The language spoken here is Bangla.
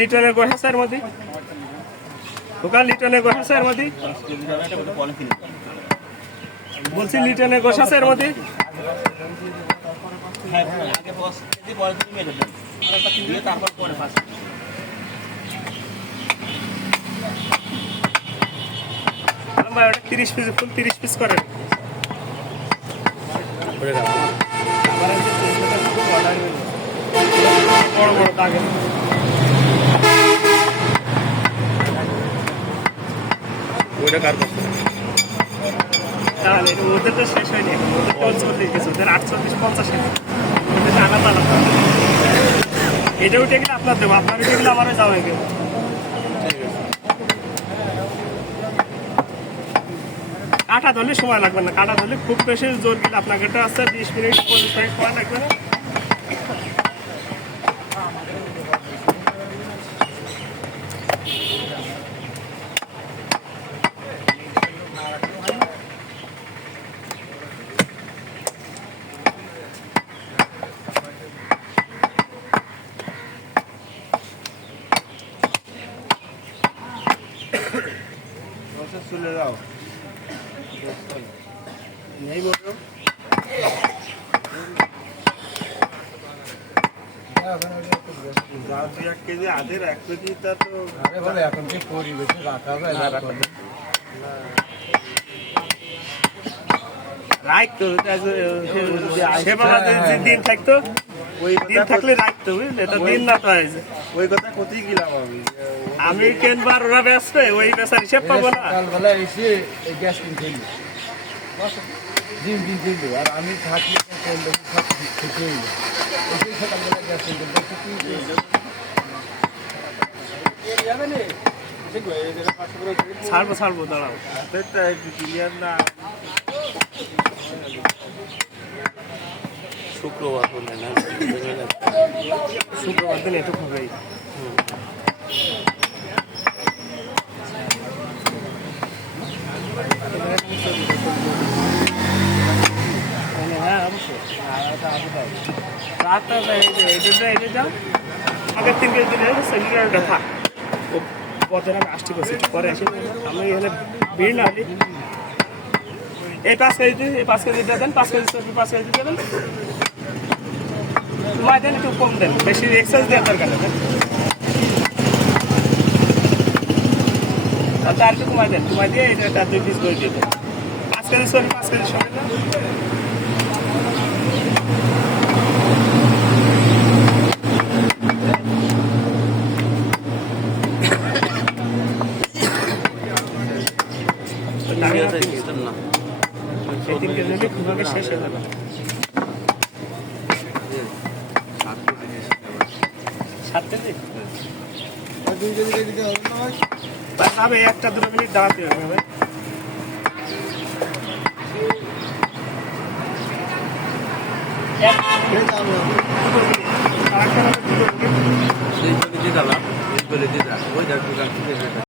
লিটনের গোড়া স্যার মধ্যে ওখানে লিটনের গোড়া স্যার মধ্যে বলছি লিটনের গোড়া স্যার মধ্যে ভাই ওটা 30 পিস ফুল 30 পিস করেন বড় বড় কাগজ ওটা কার করতে তাহলে ওদের তো শেষ হয়নি ওদের তো 40 কিছু ওদের 48 50 ওদের আলাদা আলাদা এটা উঠে গেলে আপনার দেবো আপনার উঠে গেলে আমারও যাওয়া হয়ে গেল কাটা ধরলে সময় লাগবে না কাটা ধরলে খুব বেশি জোর দিলে আপনাকে এটা আছে 20 মিনিট 25 মিনিট সময় লাগবে না চলে যাও नहीं बोल रहे हो কেজি আধে রাখতে দিতা তো আরে বলে এখন কি পরিবেশে রাখা যায় না রাখতো সেবা দিন থাকতো ওই দিন থাকলে রাখতো বুঝলে তো দিন না তো আছে ওই কথা কোথায় গেলাম আমি কেনবার ওরা বেসবে ওই বেসার হিসেব পাবো না সকালবেলা এসে এই গ্যাস কিনতে দিন দিন দিল আর আমি থাকি সব থেকে এসে সকালবেলা গ্যাস কিনতে ছাড়বো ছাড়বো দাঁড়াও ক্লিয়ার না শুক্রবার বললেন না শুক্রবার দিন এটুকু হবেই হ্যাঁ অবশ্যই রাতটা এটা যাও আগের 3 কেজি দিলে সেকেন্ডটা থাক ও পথে আমি আসতে করছি পরে এসে আমি এখানে ভিড় না হলে এই 5 কেজি এই 5 কেজি দেন 5 কেজি 5 কেজি দেবেন তোমায় দেন একটু কম দেন বেশি এক্সারসাইজ দেওয়ার দরকার নেই আচ্ছা আর একটু তোমায় দেন তোমায় দিয়ে এটা 2 পিস করে দিয়ে দেন 5 কেজি 5 কেজি সঙ্গে দেন সেই 3 কেজি নিলে খুব আগে শেষ হয়ে যাবে 7 কেজি 2 কেজি দিতে হবে না বাস হবে 1-2 মিনিট দাঁড়াতে হবে এই বলে দিয়ে দাও এই বলে দিয়ে দাও ওই দেখো